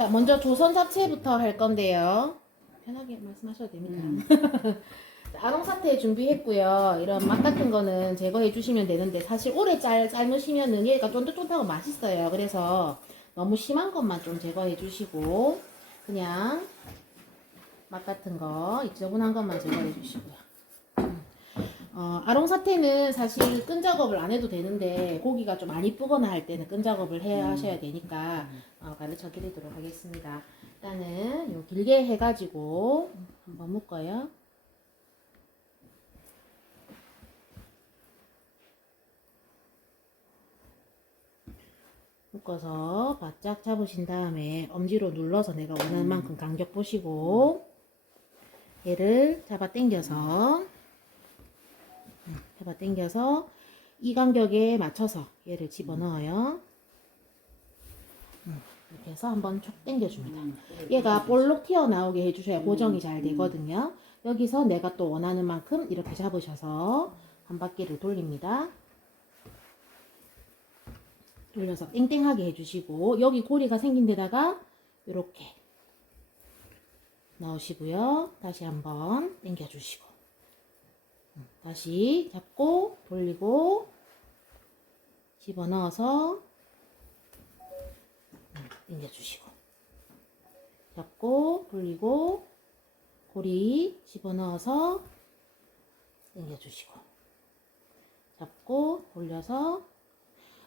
자, 먼저 조선 잡채부터 할 건데요. 편하게 말씀하셔도 됩니다. 아롱사태 준비했고요. 이런 맛 같은 거는 제거해 주시면 되는데 사실 오래 삶으시면은 얘가 쫀득쫀득하고 맛있어요. 그래서 너무 심한 것만 좀 제거해 주시고 그냥 맛 같은 거 지저분한 것만 제거해 주시고요. 아롱사태는 사실 끈 작업을 안 해도 되는데 고기가 좀 안 이쁘거나 할 때는 끈 작업을 하셔야 되니까 가르쳐 드리도록 하겠습니다. 일단은 요 길게 해가지고 한번 묶어요. 묶어서 바짝 잡으신 다음에 엄지로 눌러서 내가 원하는 만큼 간격 보시고 얘를 잡아 당겨서 이 간격에 맞춰서 얘를 집어넣어요. 이렇게 해서 한번 쭉 당겨줍니다. 얘가 볼록 튀어나오게 해주셔야 고정이 잘 되거든요. 여기서 내가 또 원하는 만큼 이렇게 잡으셔서 한 바퀴를 돌립니다. 돌려서 땡땡하게 해주시고 여기 고리가 생긴 데다가 이렇게 넣으시고요. 다시 한번 당겨주시고 다시 잡고 돌리고 집어넣어서 당겨주시고 잡고 돌리고 고리 집어넣어서 당겨주시고 잡고 돌려서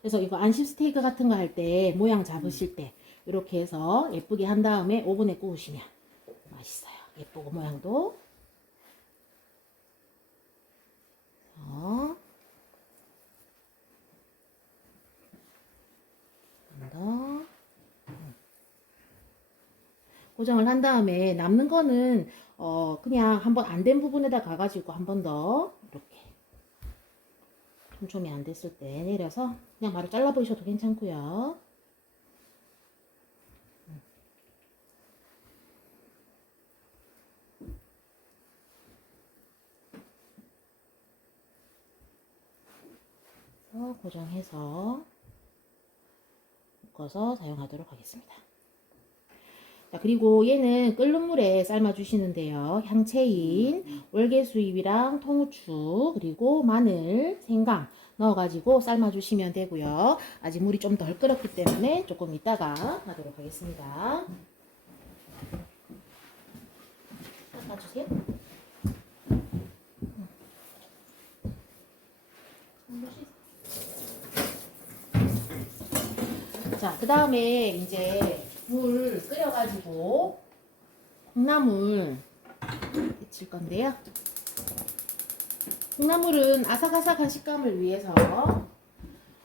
그래서 이거 안심 스테이크 같은 거 할 때 모양 잡으실 때 이렇게 해서 예쁘게 한 다음에 오븐에 구우시면 맛있어요. 예쁘고 모양도 더 고정을 한 다음에 남는 거는 그냥 한번 안 된 부분에다 가가지고 한 번 더 이렇게 촘촘히 안 됐을 때 내려서 그냥 바로 잘라 버리셔도 괜찮고요. 고정해서 묶어서 사용하도록 하겠습니다. 자, 그리고 얘는 끓는 물에 삶아 주시는데요. 향채인 월계수잎이랑 통후추 그리고 마늘, 생강 넣어가지고 삶아 주시면 되고요. 아직 물이 좀 덜 끓었기 때문에 조금 이따가 하도록 하겠습니다. 닦아주세요. 자, 그 다음에 이제 물 끓여가지고 콩나물 데칠 건데요. 콩나물은 아삭아삭한 식감을 위해서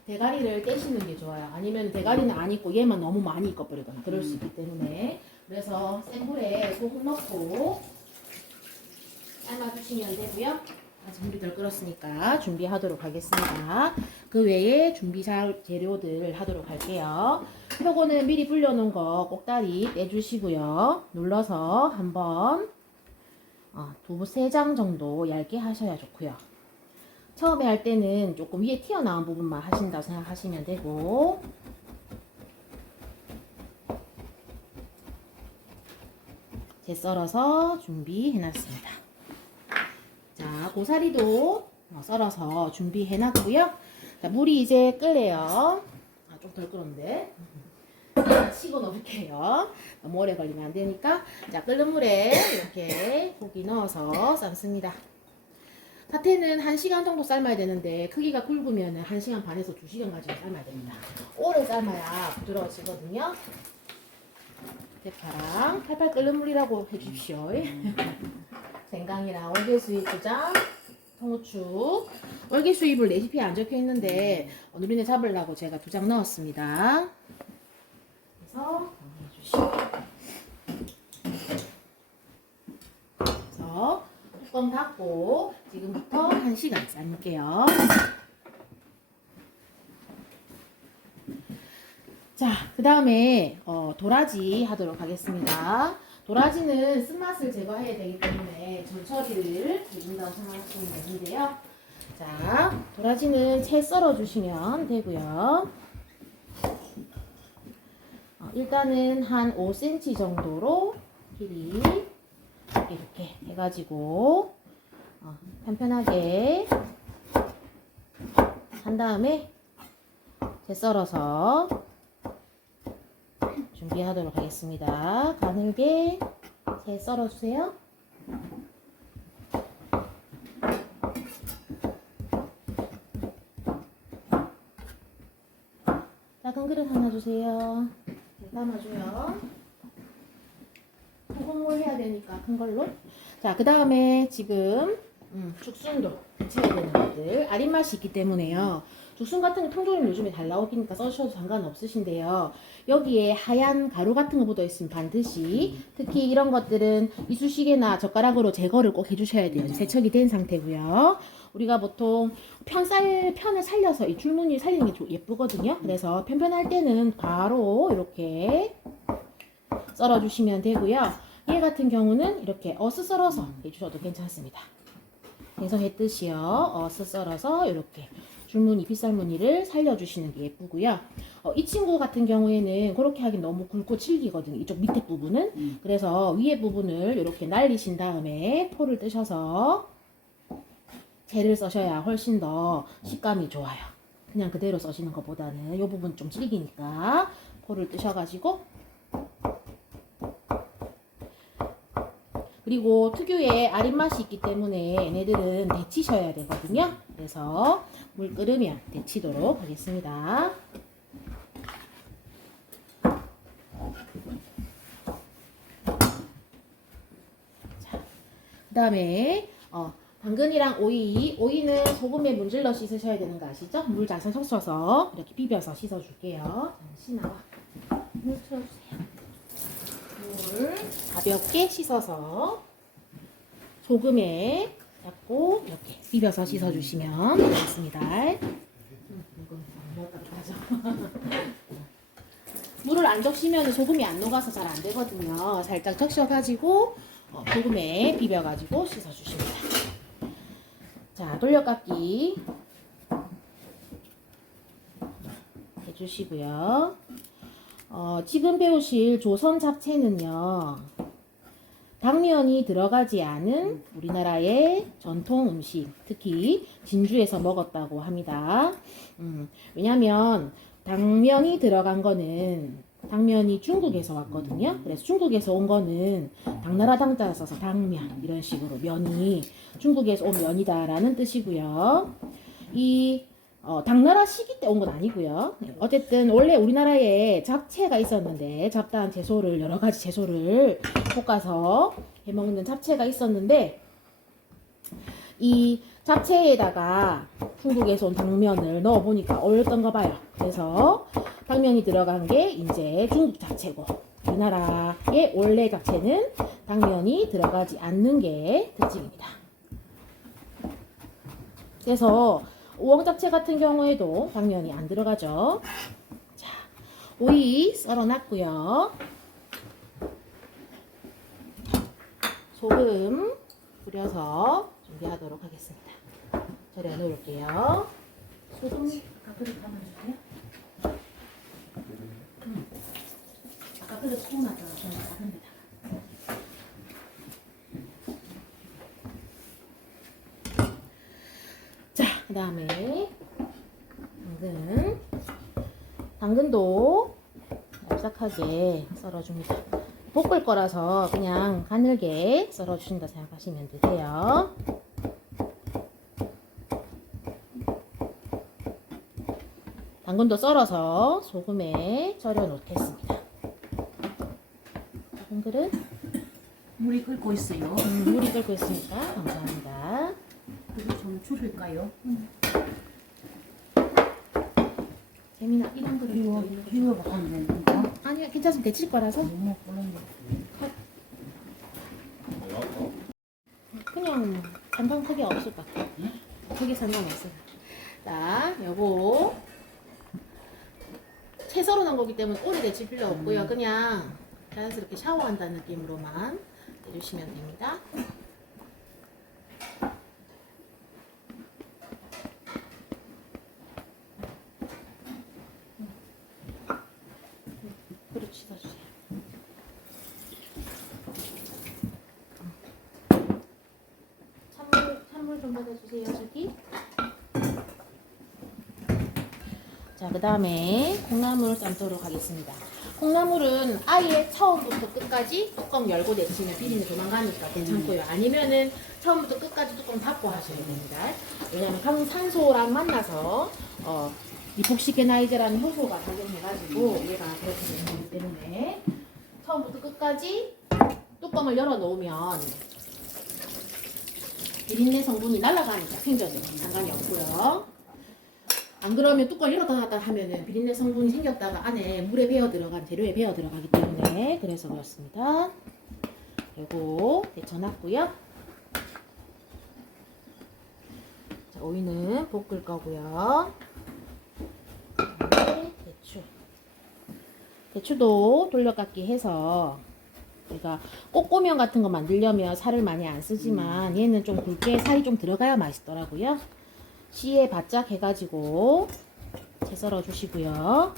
대가리를 떼시는 게 좋아요. 아니면 대가리는 안 익고 얘만 너무 많이 익어버리거나 그럴 수 있기 때문에 그래서 센 물에 소금 넣고 삶아주시면 되고요. 아직 물이 덜 끓었으니까 준비하도록 하겠습니다. 그 외에 준비 재료들 하도록 할게요. 요거는 미리 불려놓은 거 꼭다리 떼주시고요. 눌러서 한번 두부 3장 정도 얇게 하셔야 좋고요. 처음에 할 때는 조금 위에 튀어나온 부분만 하신다고 생각하시면 되고 재 썰어서 준비해놨습니다. 자, 고사리도 썰어서 준비해놨고요. 자, 물이 이제 끓래요. 좀 덜 끓었는데 치고 넣을게요. 너무 오래 걸리면 안 되니까. 자, 끓는 물에 이렇게 고기 넣어서 삶습니다. 사태는 1시간 정도 삶아야 되는데 크기가 굵으면 1시간 반에서 2시간까지 삶아야 됩니다. 오래 삶아야 부드러워지거든요. 대파랑 팔팔 끓는 물이라고 해주십시오. 생강이랑 월계수잎 2장, 통후추. 월계수잎을 레시피에 안 적혀 있는데 누리네 잡으려고 제가 2장 넣었습니다. 그래서 해주시고. 그래서 뚜껑 닫고 지금부터 1시간 삶을게요. 자, 그 다음에 도라지 하도록 하겠습니다. 도라지는 쓴맛을 제거해야 되기 때문에 전처리를 해준다고 생각하시면 되는데요. 자, 도라지는 채 썰어 주시면 되고요. 일단은 한 5cm 정도로 길이 이렇게 해가지고 편편하게 한 다음에 채 썰어서 준비하도록 하겠습니다. 가늘게 채 썰어주세요. 작은 그릇 하나 주세요. 담아줘요. 소금물 해야 되니까 큰 걸로. 자, 그 다음에 지금 죽순도 데쳐야 되는 것들 아린맛이 있기 때문에요. 죽순 같은 거 통조림 요즘에 잘 나오니까 써주셔도 상관없으신데요. 여기에 하얀 가루 같은 거 묻어 있으면 반드시, 특히 이런 것들은 이쑤시개나 젓가락으로 제거를 꼭 해주셔야 돼요. 세척이 된 상태고요. 우리가 보통 편을 살려서 이 줄무늬 살리는 게 예쁘거든요. 그래서 편편할 때는 바로 이렇게 썰어주시면 되고요. 얘 같은 경우는 이렇게 어슷 썰어서 해주셔도 괜찮습니다. 생선했듯이요. 어슷 썰어서 이렇게 줄무늬, 빗살무늬를 살려주시는 게 예쁘고요. 이 친구 같은 경우에는 그렇게 하긴 너무 굵고 질기거든요. 이쪽 밑에 부분은. 그래서 위에 부분을 이렇게 날리신 다음에 포를 뜨셔서 채를 써셔야 훨씬 더 식감이 좋아요. 그냥 그대로 써시는 것보다는 이 부분 좀 질기니까 포를 뜨셔가지고, 그리고 특유의 아린맛이 있기 때문에 얘네들은 데치셔야 되거든요. 그래서 물 끓으면 데치도록 하겠습니다. 자, 그 다음에 당근이랑 오이는 소금에 문질러 씻으셔야 되는 거 아시죠? 물 잘잘 섞어서 이렇게 비벼서 씻어줄게요. 잠시 나와. 물 틀어주세요. 물 가볍게 씻어서 소금에 잡고 이렇게 비벼서 씻어주시면 되겠습니다. 물을 안 적시면 소금이 안 녹아서 잘 안 되거든요. 살짝 적셔가지고 소금에 비벼가지고 씻어주십니다. 자, 돌려깎기 해주시고요. 지금 배우실 조선 잡채는요, 당면이 들어가지 않은 우리나라의 전통 음식, 특히 진주에서 먹었다고 합니다. 왜냐면 당면이 들어간 거는 당면이 중국에서 왔거든요. 그래서 중국에서 온 거는 당나라 당자를 써서 당면, 이런 식으로 면이 중국에서 온 면이다라는 뜻이고요. 이 당나라 시기 때 온 건 아니고요. 어쨌든 원래 우리나라에 잡채가 있었는데, 잡다한 채소를, 여러 가지 채소를 볶아서 해먹는 잡채가 있었는데, 이 잡채에다가 중국에서 온 당면을 넣어보니까 어울렸던가 봐요. 그래서 당면이 들어간 게 이제 중국 잡채고, 우리나라의 원래 잡채는 당면이 들어가지 않는 게 특징입니다. 그래서 우엉잡채 같은 경우에도 당면이 안 들어가죠. 자, 오이 썰어놨고요. 소금 뿌려서 준비하도록 하겠습니다. 절여 놓을게요. 소금 아까 그릇 담아주세요. 아까 그릇 소금하다가 좀 다른 데다가. 자, 그 다음에 당근도 얇싹하게 썰어줍니다. 볶을 거라서 그냥 가늘게 썰어주신다 생각하시면 되세요. 당근도 썰어서 소금에 절여 놓겠습니다. 작은 그릇. 물이 끓고 있어요. 물이 끓고 있습니다. 감사합니다. 그리고 좀 줄일까요? 재민아, 이런 그릇 이거 하면 되는 거? 아니요, 괜찮습니다. 데칠 거라서 너무 끓는데. 그냥 간장 크게 없을 것 같아요. 크게 상관없어요. 자, 요거 채 썰어 놓은 거기 때문에 오래 데칠 필요 없고요. 그냥 자연스럽게 샤워한다는 느낌으로만 해주시면 됩니다. 그렇지. 물 좀 받아주세요, 저기. 자, 그 다음에 콩나물 삶도록 하겠습니다. 콩나물은 아예 처음부터 끝까지 뚜껑 열고 내치면 비린내 도망가니까 괜찮고요. 아니면은 처음부터 끝까지 뚜껑 닫고 하셔야 됩니다. 왜냐면 강산소랑 만나서 리폭시게나이드라는 효소가 작용해가지고 얘가 그렇게 되는 거기 때문에 처음부터 끝까지 뚜껑을 열어 놓으면 비린내 성분이 날아가니까 생겨도 상관이 없고요. 안 그러면 뚜껑 열었다 닫았다 하면은 비린내 성분이 생겼다가 안에 물에 배어 들어간 재료에 배어 들어가기 때문에 그래서 그렇습니다. 그리고 데쳐놨고요. 자, 오이는 볶을 거고요. 그다음에 대추도 돌려깎기 해서 우리가 꼬꼬면 같은 거 만들려면 살을 많이 안 쓰지만 얘는 좀 굵게 살이 좀 들어가야 맛있더라고요. 씨에 바짝 해가지고 채 썰어 주시고요.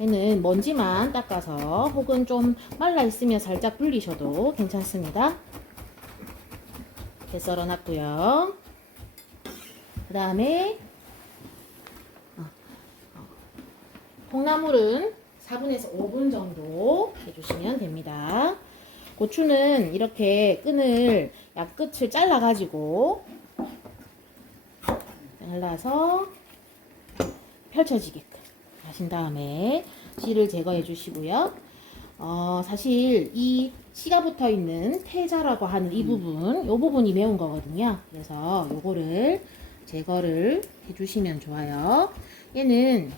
얘는 먼지만 닦아서 혹은 좀 말라 있으면 살짝 불리셔도 괜찮습니다. 채 썰어 놨고요. 그 다음에 콩나물은 4분에서 5분 정도 해주시면 됩니다. 고추는 이렇게 끈을 약끝을 잘라가지고 잘라서 펼쳐지게끔 하신 다음에 씨를 제거해 주시고요. 사실 이 씨가 붙어 있는 태자라고 하는 이 부분, 이 부분이 매운 거거든요. 그래서 요거를 제거를 해 주시면 좋아요. 얘는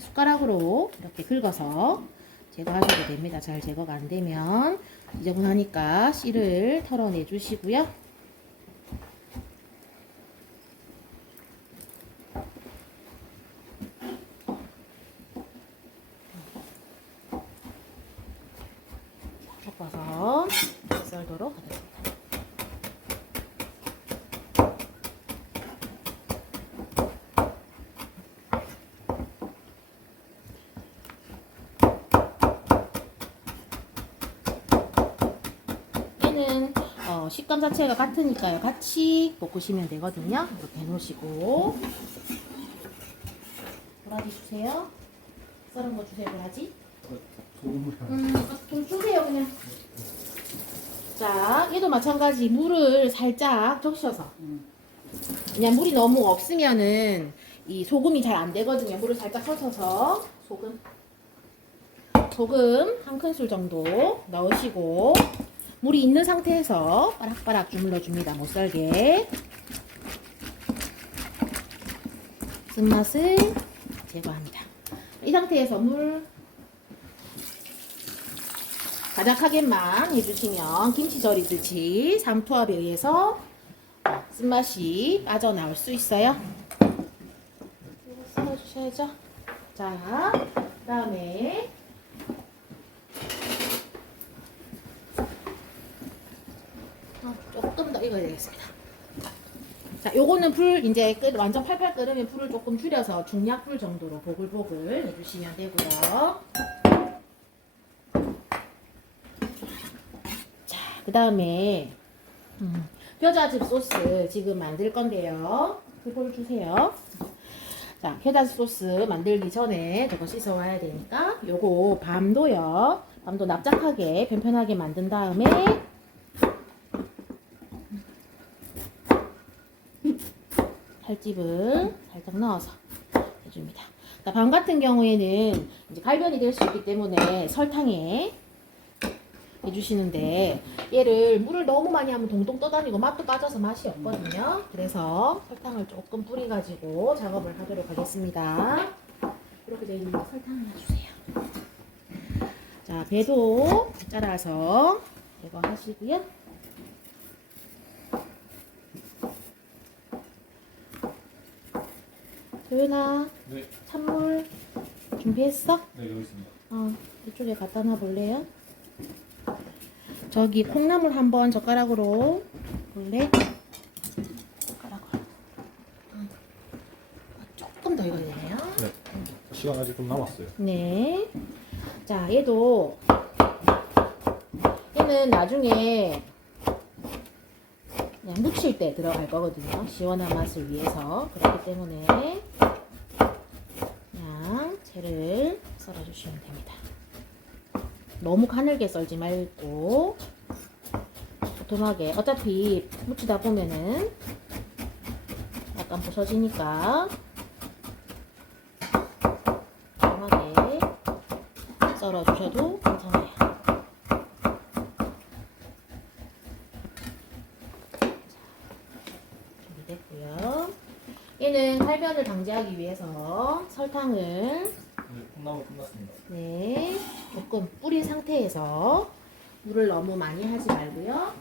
숟가락으로 이렇게 긁어서 제거하셔도 됩니다. 잘 제거가 안 되면 지저분하니까 씨를 털어내 주시고요. 섞어서 썰도록 하겠습니다. 얘는 식감 자체가 같으니까요. 같이 볶으시면 되거든요. 이렇게 해놓으시고 도라지 주세요. 썰은 거 주세요. 도라지. 좀 주세요 그냥. 자, 얘도 마찬가지 물을 살짝 적셔서. 그냥 물이 너무 없으면은 이 소금이 잘 안 되거든요. 물을 살짝 적셔서 소금 한 큰술 정도 넣으시고 물이 있는 상태에서 바락바락 주물러 줍니다. 못 살게. 쓴맛을 제거합니다. 이 상태에서 물 바닥하게만 해주시면 김치 절이듯이 삼투압에 의해서 쓴맛이 빠져나올 수 있어요. 이거 썰어주셔야죠. 자, 그 다음에 조금 더 익어야 되겠습니다. 자, 요거는 불 이제 완전 팔팔 끓으면 불을 조금 줄여서 중약불 정도로 보글보글 해주시면 되고요. 그 다음에 겨자즙 소스 지금 만들 건데요. 그걸 주세요. 자, 겨자즙 소스 만들기 전에 저거 씻어 와야 되니까 요거 밤도요. 밤도 납작하게 편편하게 만든 다음에 칼집을 살짝 넣어서 해줍니다. 자, 밤 같은 경우에는 이제 갈변이 될 수 있기 때문에 설탕에 해주시는데 얘를 물을 너무 많이 하면 동동 떠다니고 맛도 빠져서 맛이 없거든요. 그래서 설탕을 조금 뿌려가지고 작업을 하도록 하겠습니다. 이렇게 되어 있는 거 설탕 하나 주세요. 자, 배도 잘라서 제거하시고요. 도윤아, 네. 찬물 준비했어? 네, 여기 있습니다. 이쪽에 갖다 놔 볼래요? 저기 콩나물 한번 젓가락으로 볼래? 젓가락으로. 조금 더 익어야 되네요. 네. 시간 아직 좀 남았어요. 네. 자, 얘는 나중에 그냥 무칠 때 들어갈 거거든요. 시원한 맛을 위해서. 그렇기 때문에 그냥 채를 썰어주시면 됩니다. 너무 가늘게 썰지 말고 도톰하게. 어차피 무치다 보면은 약간 부서지니까 도톰하게 썰어주셔도 괜찮아요. 준비됐고요. 얘는 칼변을 방지하기 위해서 설탕을 네, 콩나물 끝났습니다. 네, 조금 뿌린 상태에서 물을 너무 많이 하지 말고요.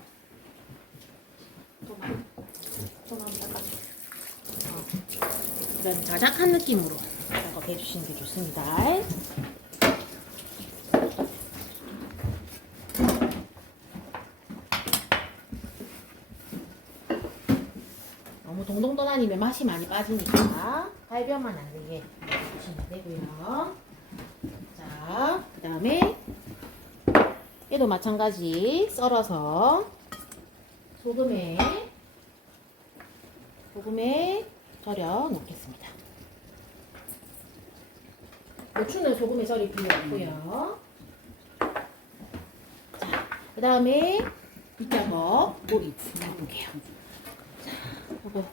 조금만 닦아주세요. 그다음 자작한 느낌으로 작업해 주시는 게 좋습니다. 너무 동동 떠다니면 맛이 많이 빠지니까 갈변만 안 되게 해주시면 되고요. 자, 그 다음에 얘도 마찬가지 썰어서 소금에 절여 놓겠습니다. 고추는 소금에 절일 필요 없고요. 자, 그 다음에 밑작업 꼬리 해볼게요. 요거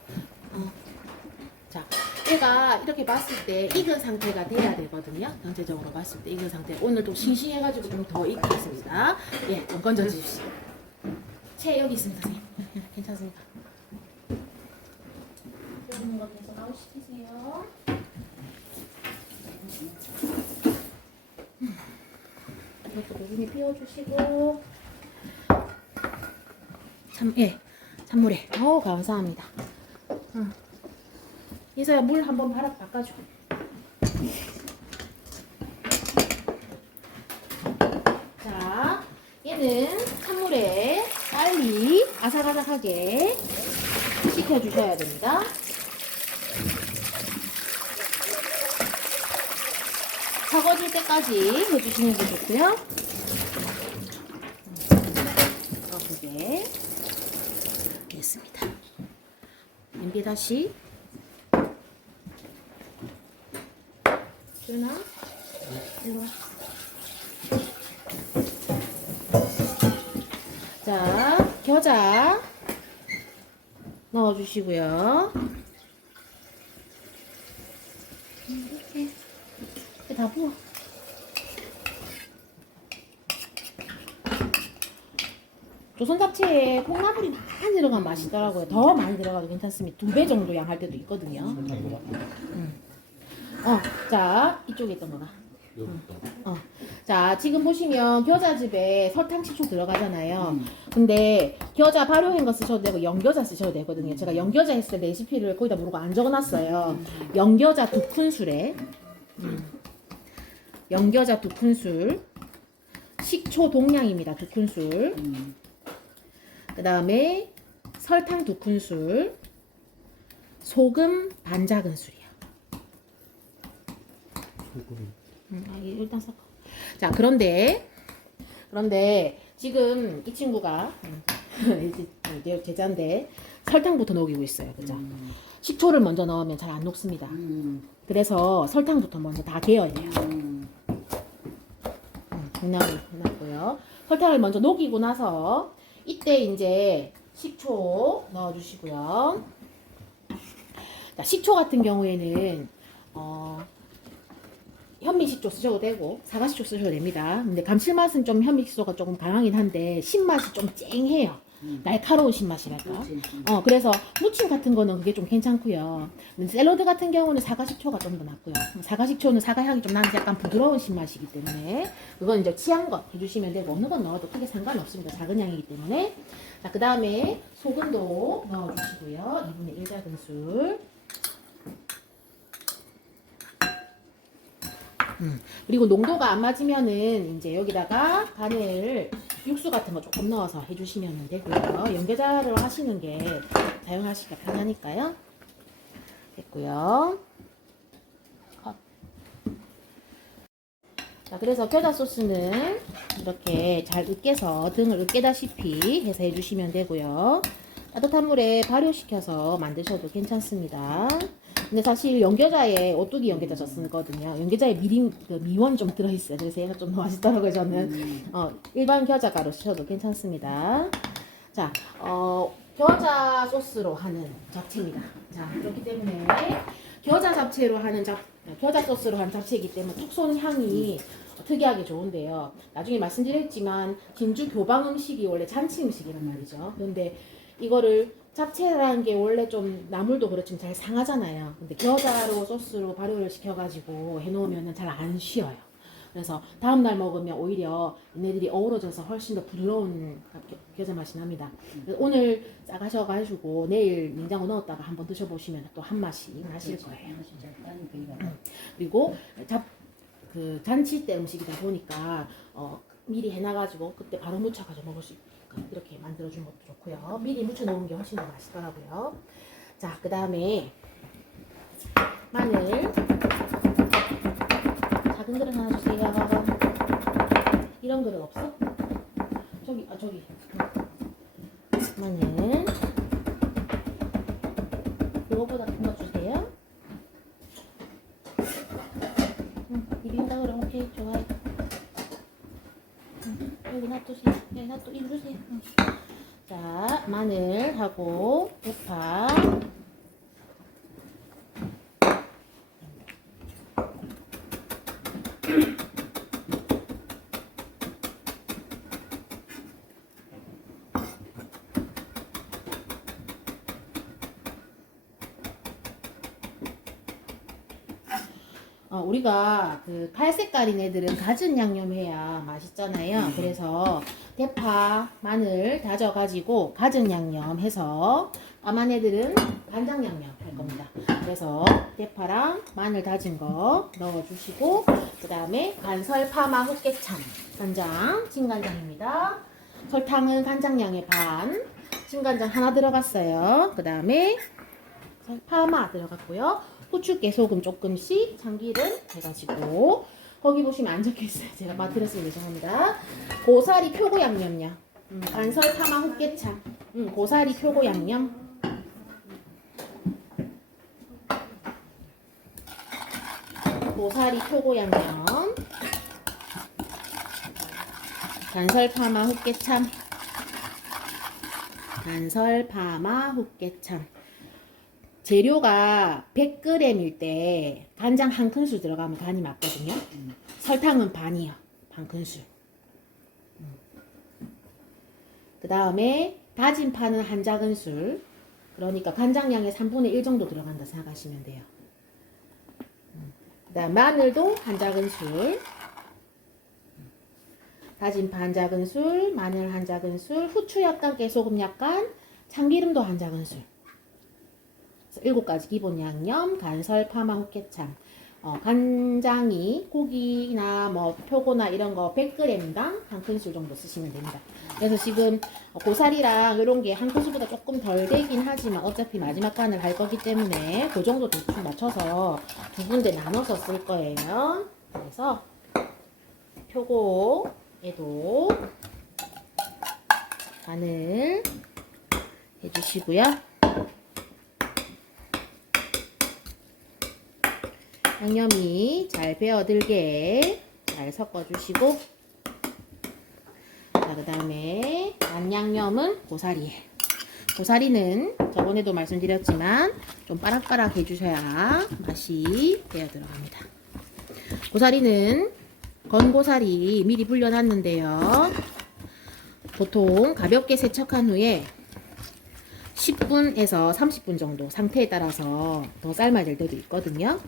자, 얘가 이렇게 봤을 때 익은 상태가 돼야 되거든요. 전체적으로 봤을 때 익은 상태. 오늘 또 싱싱해가지고 좀 더 익겠습니다. 예, 좀 건져주십시오. 채 여기 있습니다, 선생님. 괜찮습니까? 여기 거 계속 나오시키세요. 이것도 고분히 피워주시고. 찬물에. 감사합니다. 이서야 물 한번 바꿔줘. 자, 얘는 찬물에 빨리 아삭아삭하게 식혀주셔야 됩니다. 적어질 때까지 해주시는 게 좋고요. 그게 됐습니다. 냄비 다시 준아 일로 와. 자, 겨자 넣어주시고요. 이렇게 다 부어. 조선 잡채에 콩나물이 많이 들어가면 맛있더라고요. 더 많이 들어가도 괜찮습니다. 2배 정도 양 할 때도 있거든요. 설탕이보다 자, 이쪽에 있던 거가. 여기 있다. 자, 지금 보시면 겨자즙에 설탕, 식초 들어가잖아요. 근데 겨자 발효한 거 쓰셔도 되고 영겨자 쓰셔도 되거든요. 제가 영겨자 했을 때 레시피를 거기다 모르고 안 적어놨어요. 영겨자 2큰술에 영겨자 2큰술, 식초 동량입니다. 2큰술. 그 다음에 설탕 2큰술, 소금 반 작은술이요. 일단 섞어. 자, 그런데 지금 이 친구가 이제 제자인데 설탕부터 녹이고 있어요. 그죠? 식초를 먼저 넣으면 잘 안 녹습니다. 그래서 설탕부터 먼저 다 개어야 돼요. 끝났고요. 설탕을 먼저 녹이고 나서 이때 이제 식초 넣어주시고요. 자, 식초 같은 경우에는 현미식초 쓰셔도 되고 사과식초 쓰셔도 됩니다. 근데 감칠맛은 좀 현미식초가 조금 강하긴 한데 신맛이 좀 쨍해요. 날카로운 신맛이랄까. 그래서 무침 같은 거는 그게 좀 괜찮고요. 샐러드 같은 경우는 사과식초가 좀 더 낫고요. 사과식초는 사과향이 좀 나면서 약간 부드러운 신맛이기 때문에 그건 이제 취향껏 해주시면 되고 어느 건 넣어도 크게 상관없습니다. 작은 양이기 때문에. 자, 그 다음에 소금도 넣어주시고요. 2분의 1 작은술. 그리고 농도가 안 맞으면은 이제 여기다가 간을 육수 같은 거 조금 넣어서 해주시면 되고요. 연계자를 하시는 게 사용하시기가 편하니까요. 됐고요. 컷. 자, 그래서 겨자 소스는 이렇게 잘 으깨서 등을 으깨다시피 해서 해주시면 되고요. 따뜻한 물에 발효시켜서 만드셔도 괜찮습니다. 근데 사실 연겨자에 오뚜기 연겨자 저 쓰거든요. 연겨자에 미원 좀 들어있어요. 그래서 얘가 좀 더 맛있더라고요, 저는. 일반 겨자 가루 쓰셔도 괜찮습니다. 자, 겨자 소스로 하는 잡채입니다. 자, 그렇기 때문에 겨자 소스로 하는 잡채이기 때문에 툭 쏘는 향이 특이하게 좋은데요. 나중에 말씀드렸지만 진주 교방 음식이 원래 잔치 음식이란 말이죠. 그런데 이거를 잡채라는 게 원래 좀 나물도 그렇지만 잘 상하잖아요. 근데 겨자로 소스로 발효를 시켜가지고 해놓으면 잘 안 쉬어요. 그래서 다음날 먹으면 오히려 얘네들이 어우러져서 훨씬 더 부드러운 겨자 맛이 납니다. 그래서 오늘 싸가셔가지고 내일 냉장고 넣었다가 한번 드셔보시면 또 한 맛이 나실 거예요. 그리고 잔치 때 음식이다 보니까 미리 해놔가지고 그때 바로 무쳐가지고 먹을 수 있게끔 이렇게 만들어준 것도 좋고요. 미리 무쳐놓은 게 훨씬 더 맛있더라고요. 자, 그 다음에 마늘 작은 그릇 하나 주세요. 이런 그릇 없어? 저기 마늘 이거보다 큰 거 주세요. 비빈다 그럼 오케이 좋아요. 여기 놔두세요. 여기 이거 주세요. 자, 마늘하고 대파 우리가 그 칼색깔인 애들은 가진 양념해야 맛있잖아요. 그래서 대파, 마늘 다져가지고 가진 양념 해서 까만 애들은 간장 양념 할 겁니다. 그래서 대파랑 마늘 다진 거 넣어주시고 그 다음에 간설, 파마, 흑개참 간장, 진간장입니다. 설탕은 간장량의 반, 진간장 하나 들어갔어요. 그 다음에 파마 들어갔고요. 후추깨 소금 조금씩 참기름 해가지고 거기 보시면 안 적혀있어요. 제가 맛들었으면 죄송합니다. 고사리 표고 양념요. 간설 파마 흑개참 고사리 표고 양념 고사리 표고 양념 간설 파마 흑개참 간설 파마 흑개참 재료가 100g일 때 간장 한 큰술 들어가면 간이 맞거든요. 설탕은 반이요. 반 큰술. 그 다음에 다진 파는 한 작은술. 그러니까 간장량의 3분의 1 정도 들어간다 생각하시면 돼요. 그 다음 마늘도 한 작은술. 다진 파 한 작은술, 마늘 한 작은술, 후추 약간, 깨소금 약간, 참기름도 한 작은술. 7가지 기본 양념, 간설, 파마, 흑개참. 간장이 고기나 뭐 표고나 이런 거 100g당 한 큰술 정도 쓰시면 됩니다. 그래서 지금 고사리랑 이런 게 한 큰술보다 조금 덜 되긴 하지만 어차피 마지막 간을 할 거기 때문에 그 정도 대충 맞춰서 두 군데 나눠서 쓸 거예요. 그래서 표고에도 간을 해주시고요. 양념이 잘 배어들게 잘 섞어주시고 자, 그 다음에 간양념은 고사리에 고사리는 저번에도 말씀드렸지만 좀 빠락빠락 해주셔야 맛이 배어 들어갑니다. 고사리는 건고사리 미리 불려놨는데요. 보통 가볍게 세척한 후에 10분에서 30분 정도 상태에 따라서 더 삶아야 될 때도 있거든요.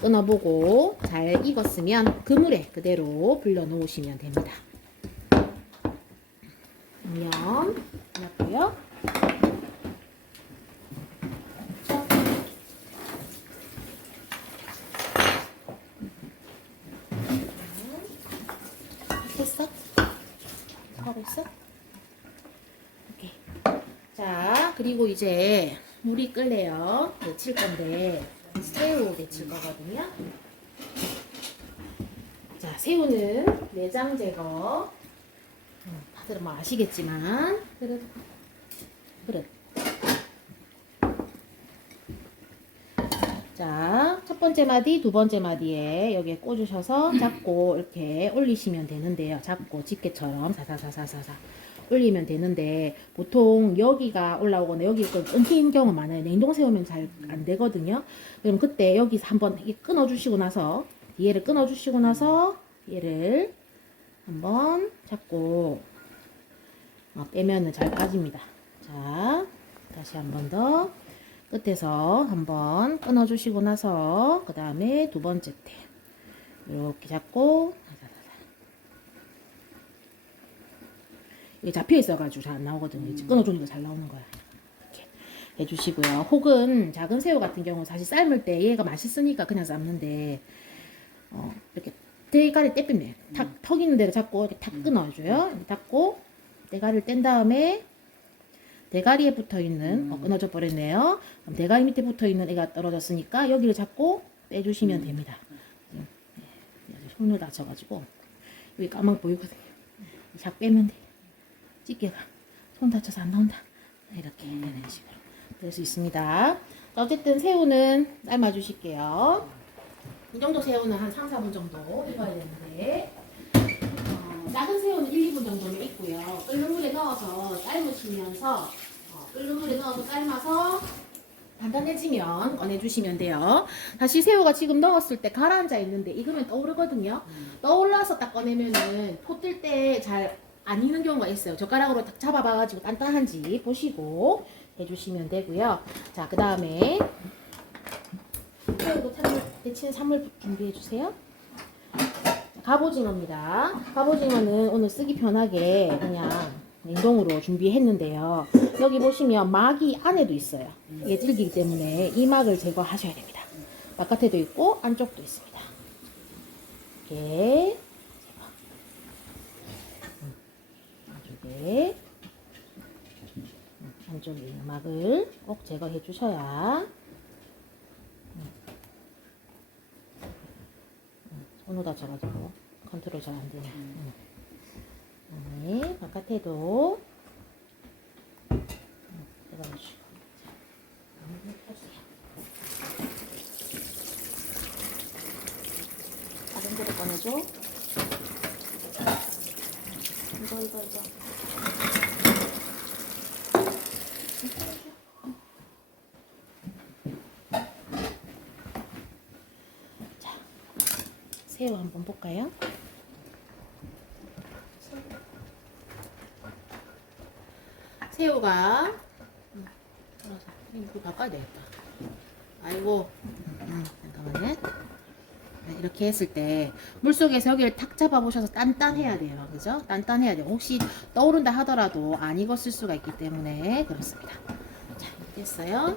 끊어보고 잘 익었으면 그물에 그대로 불려 놓으시면 됩니다. 양념 넣고요. 됐어? 하고 있어? 오케이. 자, 그리고 이제 물이 끓네요. 데칠 건데 새우 데칠 거거든요. 자, 새우는 내장 제거. 다들 뭐 아시겠지만 그릇 자, 첫 번째 마디, 두 번째 마디에 여기에 꽂으셔서 잡고 이렇게 올리시면 되는데요. 잡고 집게처럼 사사사사사사 올리면 되는데 보통 여기가 올라오거나 여기가 끊긴 경우 많아요. 냉동 세우면 잘 안 되거든요. 그럼 그때 여기서 한번 끊어주시고 나서 뒤에를 끊어주시고 나서 얘를 한번 잡고 빼면은 잘 빠집니다. 자, 다시 한 번 더 끝에서 한번 끊어주시고 나서 그 다음에 두 번째 때 이렇게 잡고 이게 잡혀 있어가지고 잘 안 나오거든요. 이제 끊어주니까 잘 나오는 거야. 이렇게 해주시고요. 혹은 작은 새우 같은 경우 사실 삶을 때 얘가 맛있으니까 그냥 삶는데 이렇게 대가리 떼빼면 턱 있는 데를 잡고 이렇게 탁 끊어줘요. 이렇게 닫고 대가리를 뗀 다음에 대가리에 붙어있는 끊어져 버렸네요. 그럼 대가리 밑에 붙어있는 애가 떨어졌으니까 여기를 잡고 빼주시면 됩니다. 손을 다쳐가지고 여기 까만 보이거든요. 샥 빼면 돼. 집게가 손 다쳐서 안 나온다. 이렇게 이런 식으로 될 수 있습니다. 자, 어쨌든 새우는 삶아주실게요. 이 정도 새우는 한 3, 4분 정도 익어야 되는데 작은 새우는 1, 2분 정도면 익고요. 끓는 물에 넣어서 삶으시면서 끓는 물에 넣어서 삶아서 단단해지면 꺼내주시면 돼요. 다시 새우가 지금 넣었을 때 가라앉아 있는데 익으면 떠오르거든요. 떠올라서 딱 꺼내면은 포 뜰 때 잘 안 익는 경우가 있어요. 젓가락으로 딱 잡아봐가지고 단단한지 보시고 해주시면 되고요. 자, 그 다음에 새우도 데치는 산물 준비해주세요. 갑오징어입니다. 갑오징어는 오늘 쓰기 편하게 그냥 냉동으로 준비했는데요. 여기 보시면 막이 안에도 있어요. 이게 질기기 때문에 이 막을 제거하셔야 됩니다. 바깥에도 있고 안쪽도 있습니다. 이렇게 안쪽에 안쪽에 있는 막을 꼭 제거해 주셔야 손으로 다쳐가지고 컨트롤 잘 안 되네. 네, 바깥에도 뜯어주시고. 다른 데로 꺼내줘. 이거. 자, 새우 한번 볼까요? 새우가 이거 바꿔야 되겠다. 아이고, 잠깐만요. 네, 이렇게 했을 때 물속에서 여기를 탁 잡아보셔서 단단해야 돼요. 그죠? 단단해야 돼요. 혹시 떠오른다 하더라도 안 익었을 수가 있기 때문에 그렇습니다. 자, 이렇게 됐어요.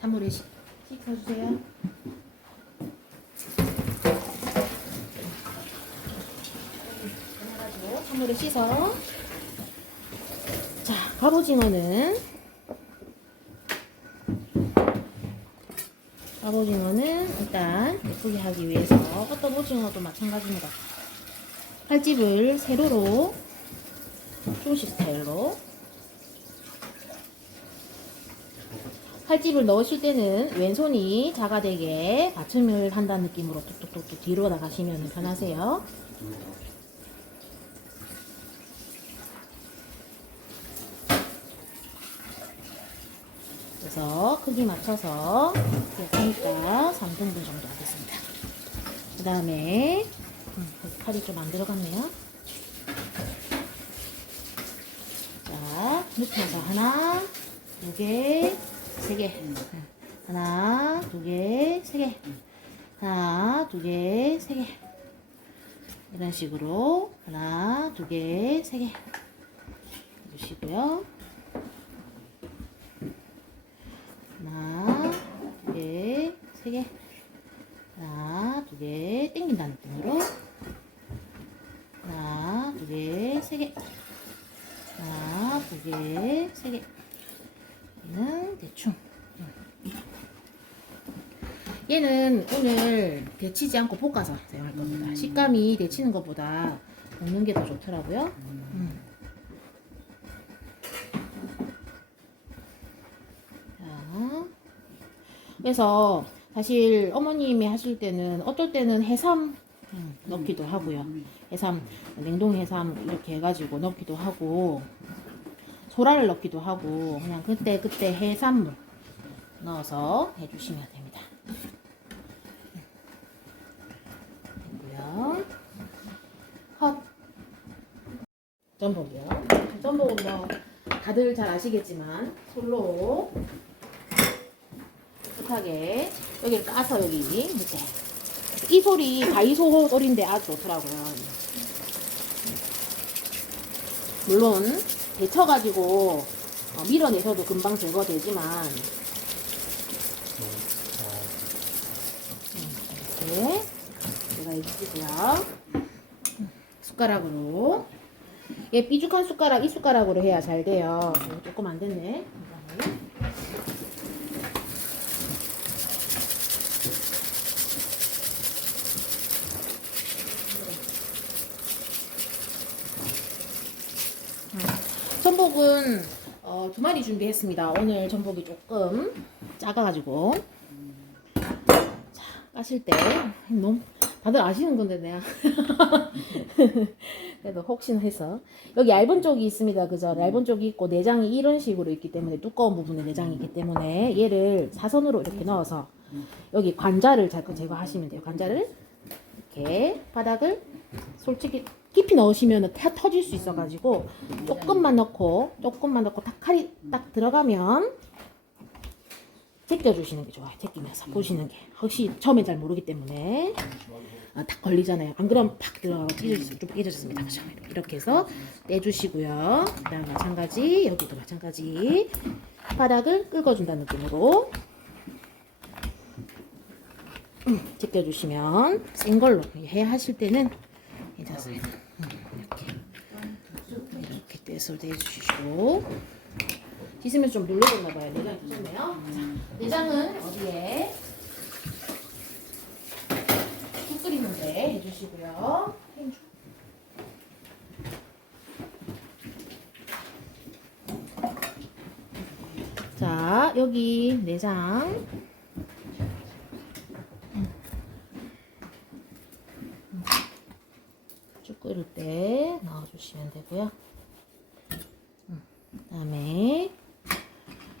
찬물에 씻어주세요. 찬물에 씻어. 자, 갑오징어는 일단 예쁘게 하기 위해서 어떤 오징어도 마찬가지입니다. 팔집을 세로로 중식 스타일로 팔집을 넣으실 때는 왼손이 자가되게 받침을 한다는 느낌으로 뚝뚝뚝뚝 뒤로 나가시면 편하세요. 그래서 크기 맞춰서 이렇게 하니까 3등분 정도 하겠습니다. 그 다음에 칼이 좀 안 들어갔네요. 자, 눕혀서 하나, 두 개, 세 개. 하나, 두 개, 세 개. 하나, 두 개, 세 개. 이런 식으로 하나, 두 개, 세 개 해주시고요. 하나, 두 개, 세 개. 하나, 두 개, 땡긴다는 느낌으로. 하나, 두 개, 세 개. 하나, 두 개, 세 개. 얘는 대충. 얘는 오늘 데치지 않고 볶아서 사용할 겁니다. 식감이 데치는 것보다 볶는 게 더 좋더라고요. 그래서 사실 어머님이 하실 때는 어떨 때는 해삼 넣기도 하고요. 해삼, 냉동 해삼 이렇게 해가지고 넣기도 하고 소라를 넣기도 하고 그냥 그때 해산물 넣어서 해주시면 됩니다. 됐고요. 헛 전복이요. 전복은 뭐 다들 잘 아시겠지만 솔로 깨끗하게 여기를 까서 여기 밑에 이 소리 가이소 소리인데 아주 좋더라고요. 물론 데쳐가지고 밀어내셔도 금방 제거되지만 이렇게 제가 해주시고요. 숟가락으로 얘 삐죽한 숟가락 이 숟가락으로 해야 잘 돼요. 조금 안 됐네. 전복은 2마리 준비했습니다. 오늘 전복이 조금 작아가지고 자, 까실 때 너무 다들 아시는 건데 내가 그래도 혹시나 해서 여기 얇은 쪽이 있습니다. 그죠? 얇은 쪽이 있고 내장이 이런 식으로 있기 때문에 두꺼운 부분에 내장이 있기 때문에 얘를 사선으로 이렇게 넣어서 여기 관자를 제거하시면 돼요. 관자를 이렇게 바닥을 솔직히 깊이 넣으시면 터질 수 있어가지고 조금만 넣고 딱 칼이 딱 들어가면 제껴주시는 게 좋아요. 제끼면서 보시는 게 혹시 처음에 잘 모르기 때문에 딱 걸리잖아요. 안 그러면 팍 들어가고 좀 깨졌습니다. 그죠? 이렇게 해서 떼주시고요. 그다음 마찬가지 여기도 마찬가지 바닥을 긁어준다는 느낌으로 제껴주시면 센 걸로 해 하실 때는 괜찮습니다. 이렇게 떼서 내주시고 씻으면 좀 눌러줬나봐요. 내장이 터졌네요. 자, 내장은 어디에? 국 끓이는데 해주시고요. 자, 여기 내장 쭉 끓일 때 넣어주시면 되고요. 그 다음에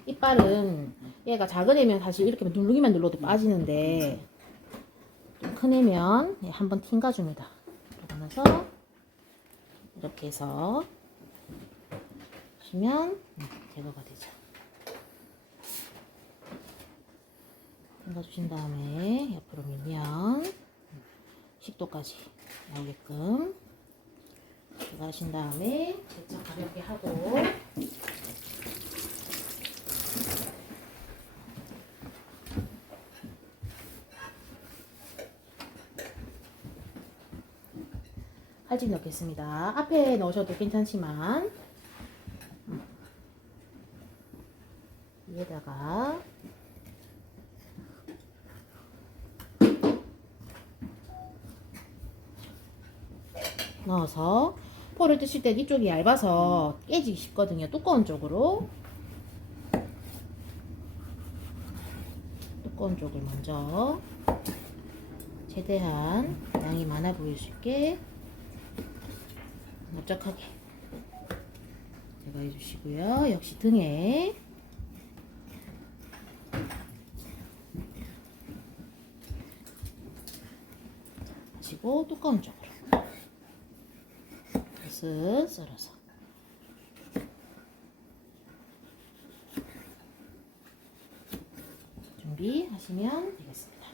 이빨은 얘가 작은 애면 사실 이렇게 누르기만 눌러도 빠지는데 좀 큰 애면 한번 튕가줍니다. 그러고 나서 이렇게 해서 보시면 제거가 되죠. 튕가주신 다음에 옆으로 밀면 식도까지 나오게끔 제거하신 다음에 살짝 가볍게 하고 칼집 넣겠습니다. 앞에 넣으셔도 괜찮지만 위에다가 넣어서 포를 뜨실 때 이쪽이 얇아서 깨지기 쉽거든요. 두꺼운 쪽으로 두꺼운 쪽을 먼저 최대한 양이 많아 보일 수 있게 넓적하게 제거해 주시고요. 역시 등에 하시고 두꺼운 쪽으로 쓱 썰어서 준비하시면 되겠습니다.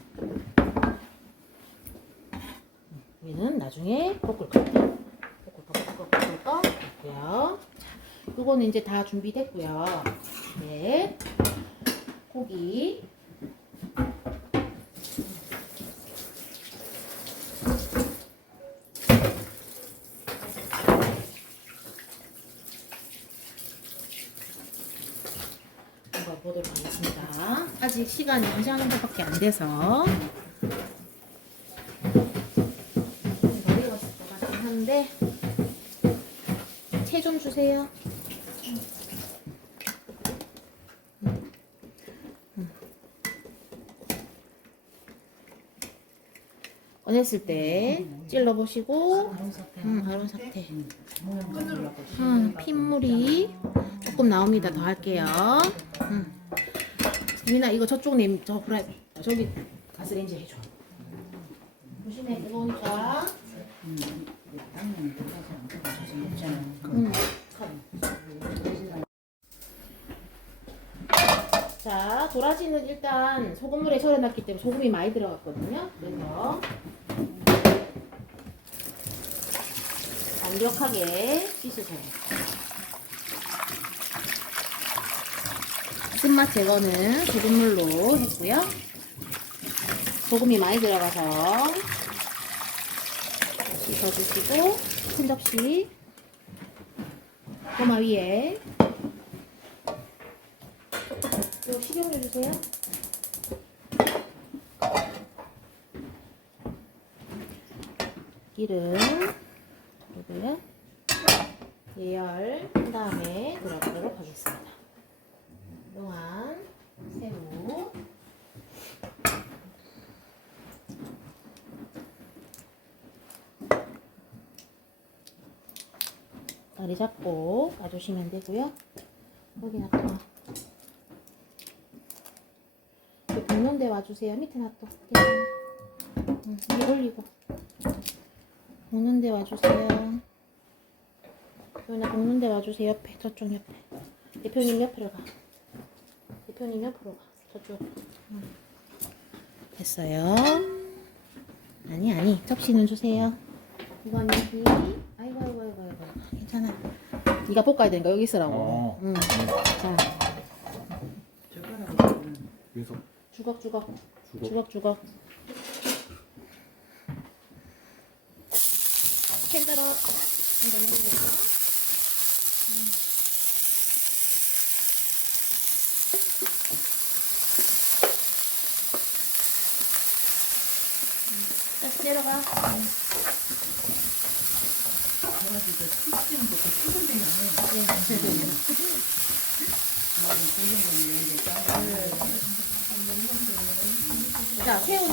위는 나중에 볶을 거예요. 볶을 거 있고요. 자, 이거는 이제 다 준비됐고요. 네, 고기 한번 보도록 하겠습니다. 아직 시간이 1시간 정도밖에 안 돼서 더 익었을 것 같긴 한데 채 좀 주세요. 꺼냈을 때 찔러 보시고 바로 사태. 바로 사태. 모양 만들려고. 핏물이 조금 나옵니다. 더 할게요. 민아 이거 저쪽 저 프라이 저기 가스레인지 해줘. 조심해 뜨거우니까. 양념이 들어가서 안 들어가서 먹잖아. 자, 도라지는 일단 소금물에 절여놨기 때문에 소금이 많이 들어갔거든요. 그래서 완벽하게 씻으세요. 쓴맛 제거는 소금물로 했고요. 소금이 많이 들어가서 씻어주시고 큰 접시 고마 위에 요 식용유 주세요. 기름 그리고요 예열 한 다음에 들어가도록 하겠습니다. 그동안 새우 다리 잡고 놔주시면 되고요. 여기 놔둬. 볶는 데 와주세요. 밑에 놔둬. 위에 올리고. 볶는 데 와주세요. 여기나 볶는 데 와주세요. 옆에, 저쪽 옆에. 대표님 옆으로 가. 대표님 옆으로 가. 저쪽. 됐어요. 아니. 접시는 주세요. 이건 여기. 아이고. 괜찮아. 네가 볶아야 되니까 여기 있으라고. 자. 젓가락으로. 그래서 주걱. 캔들어. 한번 해주세요. 내려가. 도라지도 튀기는 것도 튀긴데요. 자, 새우는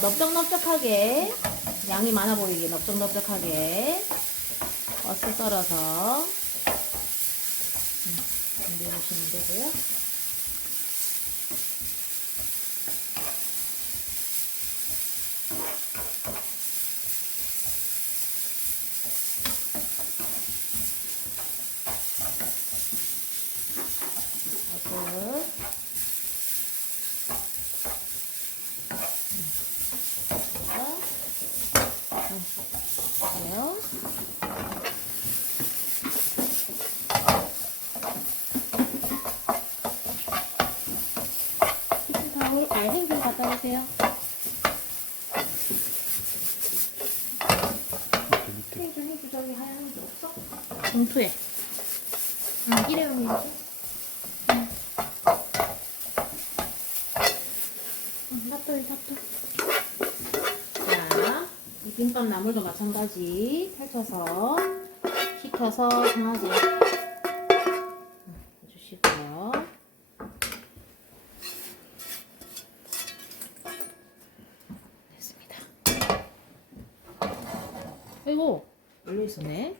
넓적넓적하게 양이 많아 보이게 넓적넓적하게 어슷 썰어서 준비해 주시면 되고요. 생선 갖다 주세요. 생선 저기 하얀 게 없어? 봉투에. 일회용이지? 놔둬. 자, 이 김밥 나물도 마찬가지 펼쳐서 식혀서 강하게 해주시고요. 됐습니다. 아이고 열려 있었네.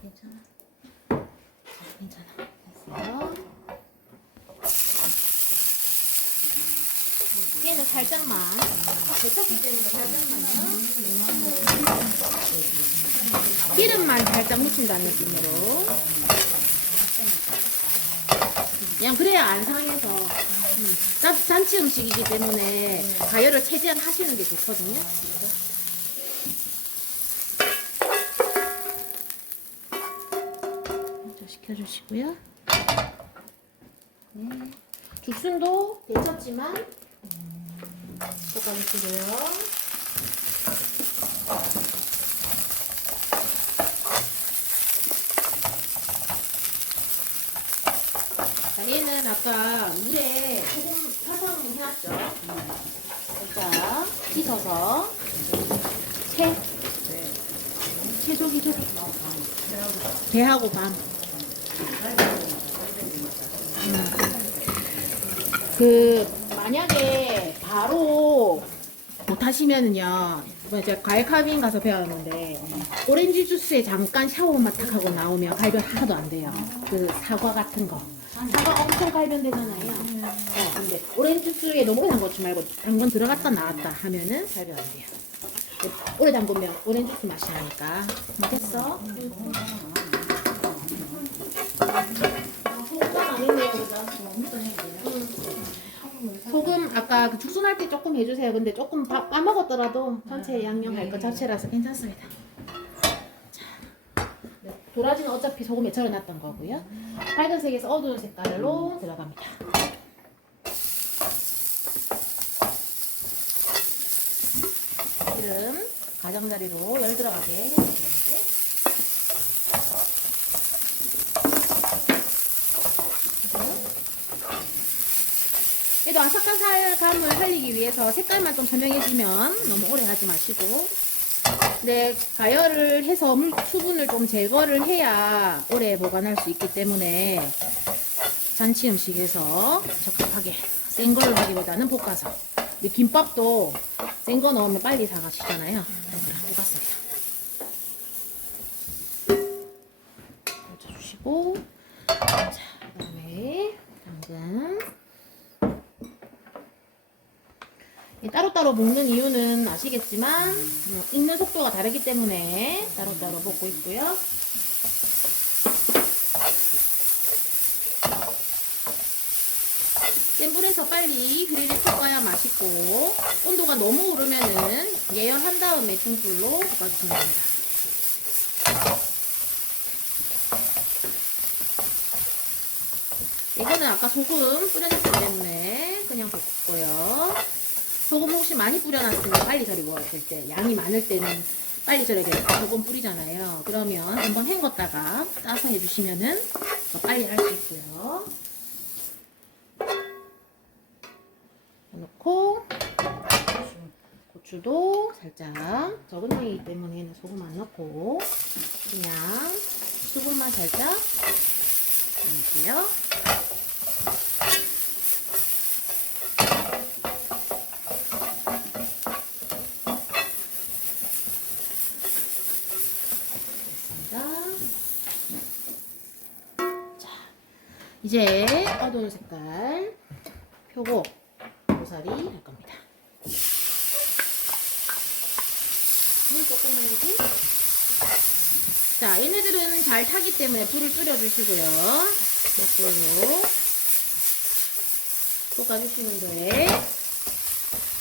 괜찮아. 됐어요. 얘는 살짝만 데쳤기 때문에 살짝만요. 기름만 살짝 묻힌다는 느낌으로. 그냥 그래야 안 상해서. 잔치 음식이기 때문에 가열을 최대한 하시는 게 좋거든요. 시켜주시고요. 네. 죽순도 데쳤지만 볶아주시고요. 자, 얘는 아까 물에 소금 설탕해놨죠. 자, 씻어서 채조기 배하고 반. 만약에 바로 못하시면은요, 제가 과일 카빙 가서 배웠는데 오렌지 주스에 잠깐 샤워만 탁 하고 나오면 갈변 하나도 안 돼요. 그 사과 같은 거. 사과 엄청 갈변되잖아요. 근데 오렌지 주스에 너무 오래 담그지 말고 담근 들어갔다 나왔다 하면은 갈변 안 돼요. 오래 담그면 오렌지 주스 맛이 나니까. 됐어? 소금 아니네요, 그죠? 소금 아까 그 죽순할 때 조금 해주세요. 근데 조금 빠먹었더라도 전체 양념할 거 자체라서 괜찮습니다. 자, 네, 도라지는 어차피 소금에 절여놨던 거고요. 빨간색에서 어두운 색깔로 들어갑니다. 기름 가장자리로 열 들어가게 해주세요. 그래도 아삭한 살감을 살리기 위해서 색깔만 좀 선명해지면 너무 오래 하지 마시고, 근데 가열을 해서 수분을 좀 제거를 해야 오래 보관할 수 있기 때문에 잔치 음식에서 적합하게 센 걸로 하기보다는 볶아서. 김밥도 센 거 넣으면 빨리 사가시잖아요. 그거랑 똑같습니다. 얹어주시고, 자, 그 다음에 당근. 따로따로 볶는 이유는 아시겠지만 익는 속도가 다르기 때문에 따로따로 볶고 있고요. 센 불에서 빨리 휘리릭 볶아야 맛있고, 온도가 너무 오르면은 예열한 다음에 중불로 볶아주시면 됩니다. 이거는 아까 소금 뿌려놨기 때문에 그냥 볶고요. 소금 혹시 많이 뿌려놨으면 빨리 절이고 될 때, 양이 많을 때는 빨리 절여야 돼요. 소금 뿌리잖아요. 그러면 한번 헹궜다가 따서 해주시면은 더 빨리 할 수 있고요. 넣고 고추도 살짝 적은 양이기 때문에 얘는 소금 안 넣고 그냥 수분만 살짝 넣을게요. 이제 어두운 색깔 표고 고사리 할 겁니다. 물 조금만 여기. 자, 얘네들은 잘 타기 때문에 불을 줄여주시고요. 약불로 볶아주시면 돼.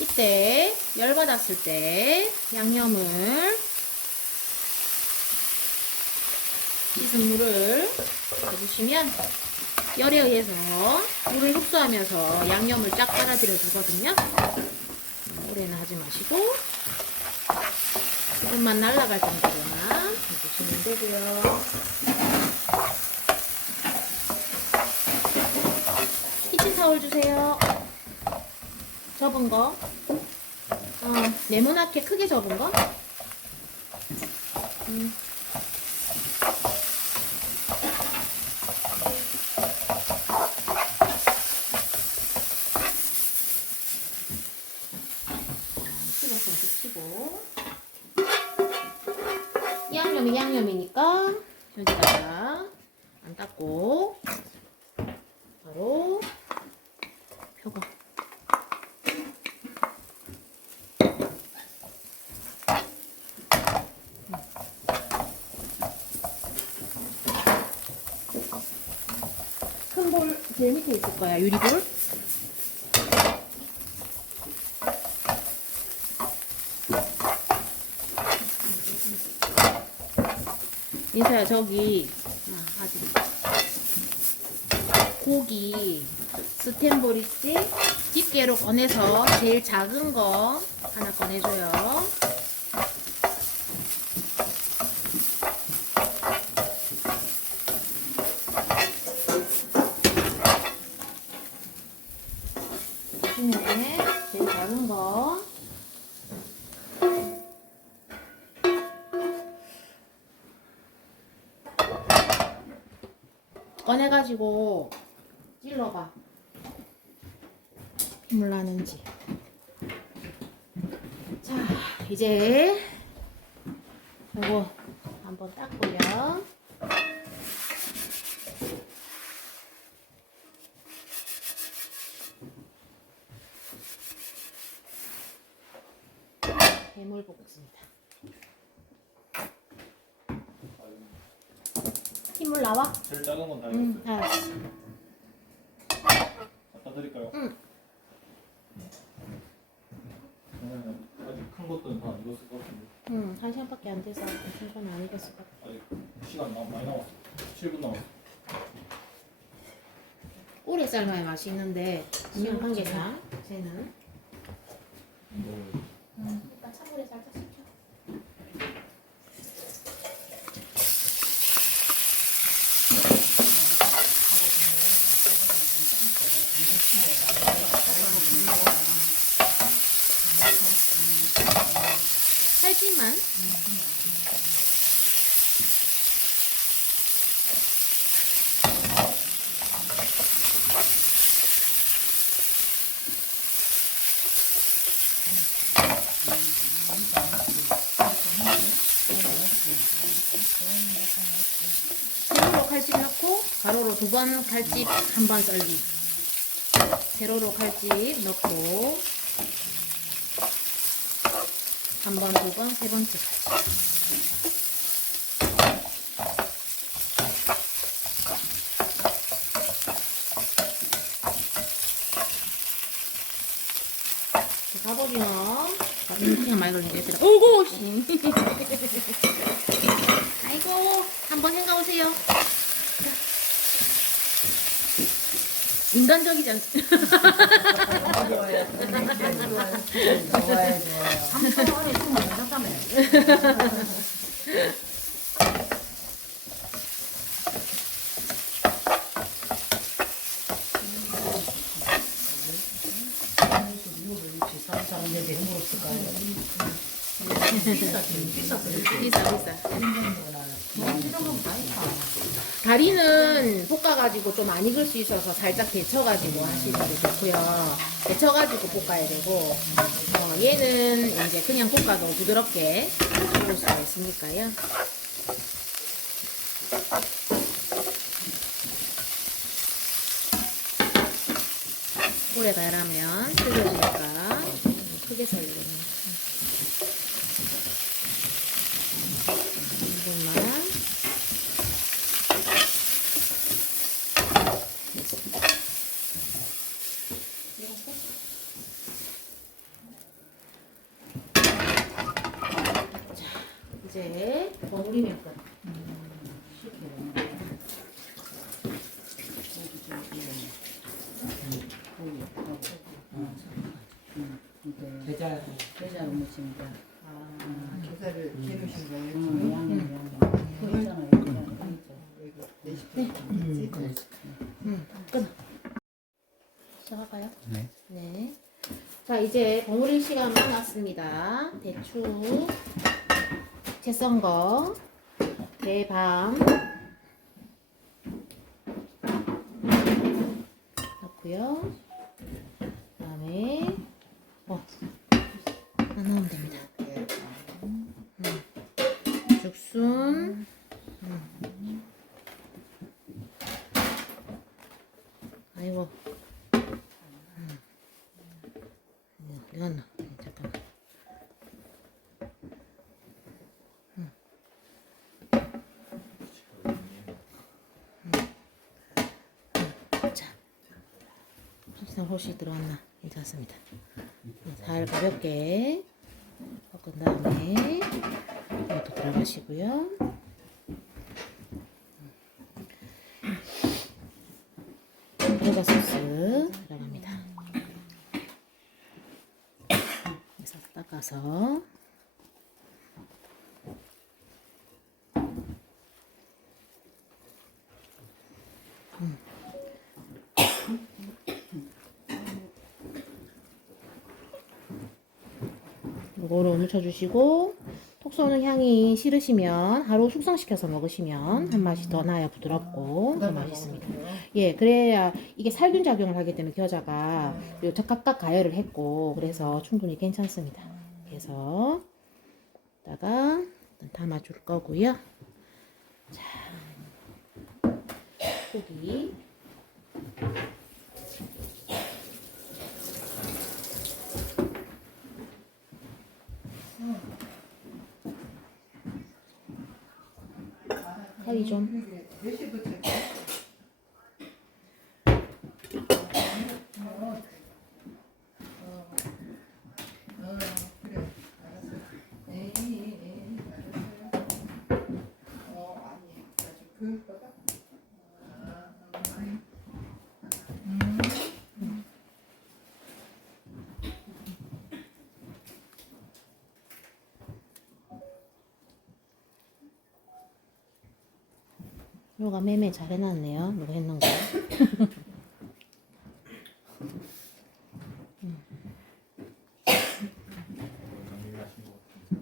이때 열받았을 때 양념을 씻은 물을 해주시면 열에 의해서 물을 흡수하면서 양념을 쫙 빨아들여 주거든요. 오래는 하지 마시고 수분만 날아갈 정도로만 해주시면 되고요. 키친타올 주세요. 접은 거, 네모나게 크게 접은 거. 양념이니까 여기다가 안 닦고 바로 펴고. 큰 볼 제일 밑에 있을 거야, 유리볼. 인사야, 저기 아직 고기 스텐보리씨 집게로 꺼내서 제일 작은 거 하나 꺼내줘요. 중에 제일 작은 거. 꺼내가지고 찔러봐. 핏물 나는지. 이제 요거 한번 닦고요. 해물 볶습니다. 흰물 나와? 제일 작은 건 다 응, 익었어요. 알았어. 갖다 드릴까요? 응. 아직 큰 것들은 다 익었을 것 같은데. 응, 1시간밖에 안 돼서 괜찮아, 안 익었을 것 같아. 아직 시간 많이 남았어. 7분 남았어. 오래 삶아야 맛이 있는데 시간 관계상 쟤는 일단 찬물에 살짝 식혀. 살지만 세로로 칼집 넣고 가로로 2번 칼집 1번 썰기. 세로로 칼집 넣고 1번, 2번, 3번째 칼집. 가버리면 시간 많이 걸리네 얘들아. 오고 씨. 아이고 한번 헹가보세요. 인간적이지 않습니까? 좋아요. 좋아요. 한번 안에 있으면 괜찮다며. 비싼 사람들이 힘들었을까요? 비싸. 비싸. 다리는 볶아가지고 좀 안 익을 수 있어서 살짝 데쳐가지고 하시는 게 좋고요. 데쳐가지고 볶아야 되고, 얘는 이제 그냥 볶아도 부드럽게 볶을 수가 있으니까요. 오래 가라면 튀겨지니까 크게 썰리네. 이것만. 이제 버무리면 끝. 계좌로 묻히면 돼. 계산을 해놓으신 거예요? 그거 있잖아요. 끝. 시작할까요? 네. 네. 자, 이제 버무릴 시간 남았습니다. 대추, 채 썬 거, 대밤 넣고요. 그다음에 안 넣으면 됩니다. 죽순, 아이고, 내가 나 잠깐만. 자, 설탕 혹시 들어왔나? 괜찮습니다. 잘 가볍게 섞은 다음에 이것도 들어가시고요. 들어가 소스 들어갑니다. 싹 닦아서 이거를 묻혀주시고 톡 쏘는 향이 싫으시면 하루 숙성시켜서 먹으시면 한 맛이 더 나야 부드럽고 더 맛있습니다. 예, 그래야 이게 살균 작용을 하기 때문에 겨자가 각각 가열을 했고 그래서 충분히 괜찮습니다. 그래서 여기다가 일단 담아줄 거고요. 자, 고기. 사이 좀. 몇 시부터? 그래. 알았어. 에이, 알았어요. 아니, 아직 그럴 거다. 누가 매매 잘 해놨네요. 누가 했는 거. 강의하신 것 같은데.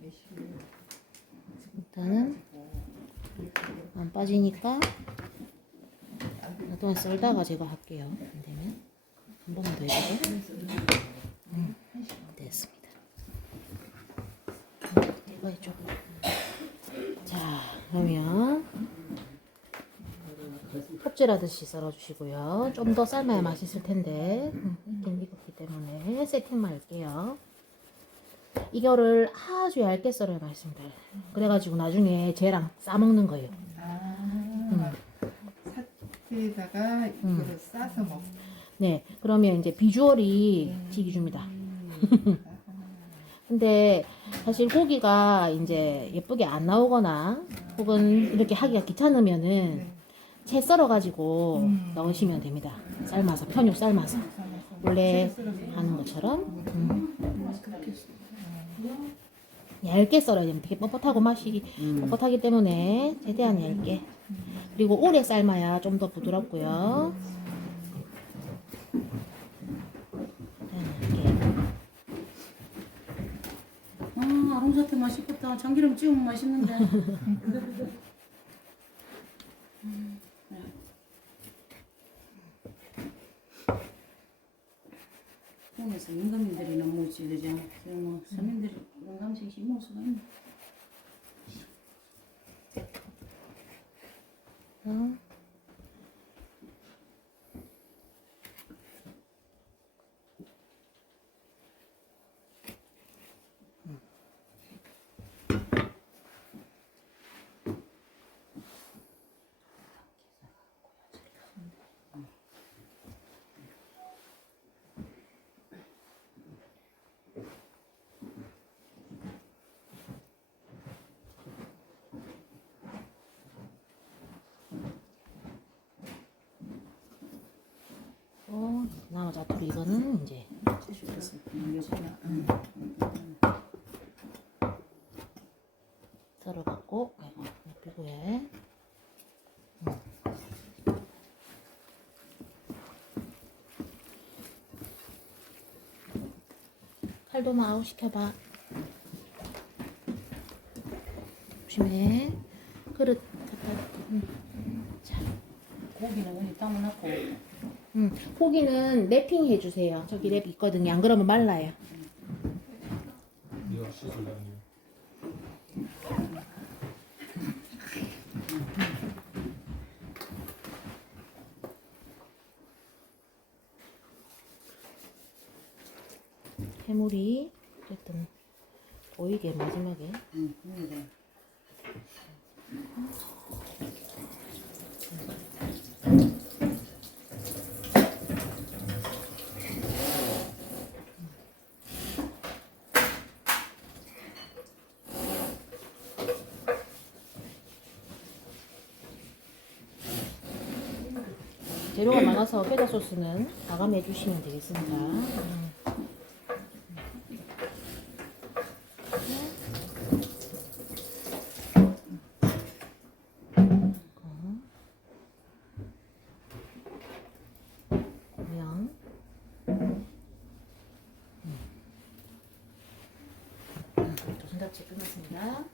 몇 시? 일단은 안 빠지니까 동안 썰다가 제가 할게요. 안 되면 한 번만 더 해주고. 됐습니다. 이거 해줘. 자, 그러면 껍질하듯이 썰어주시고요. 좀 더 삶아야 맛있을 텐데 좀 익었기 때문에 세팅만 할게요. 이거를 아주 얇게 썰어야 맛있습니다. 그래가지고 나중에 쟤랑 싸먹는 거예요. 사태에다가 이거를 싸서 먹. 네, 그러면 이제 비주얼이 튀기 줍니다. 근데 사실 고기가 이제 예쁘게 안 나오거나 혹은 이렇게 하기가 귀찮으면은 채 썰어가지고 넣으시면 됩니다. 삶아서, 편육 삶아서. 원래 하는 것처럼. 얇게 썰어야 됩니다. 되게 뻣뻣하고 맛이 뻣뻣하기 때문에 최대한 얇게. 그리고 오래 삶아야 좀 더 부드럽고요. 아, 아롱사태 맛있겠다. 참기름 찍으면 맛있는데. 홍에서 임금님들이 너무 오지, 그죠? 뭐 서민들이 그런 감식 심을 수가 있네. 나머지 앞으로 이거는 이제 썰어갖고 비고에 칼도 마우 시켜봐. 조심해. 그릇 갖다 자. 고기는 여기 담아놓고. 고기는 랩핑 해주세요. 저기 랩 있거든요. 안 그러면 말라요. 네가 씻으려니. 해물이 어쨌든 보이게 마지막에 네. 재료가 많아서 게다 소스는 마감해 주시면 되겠습니다. 면 조선잡채 끝났습니다.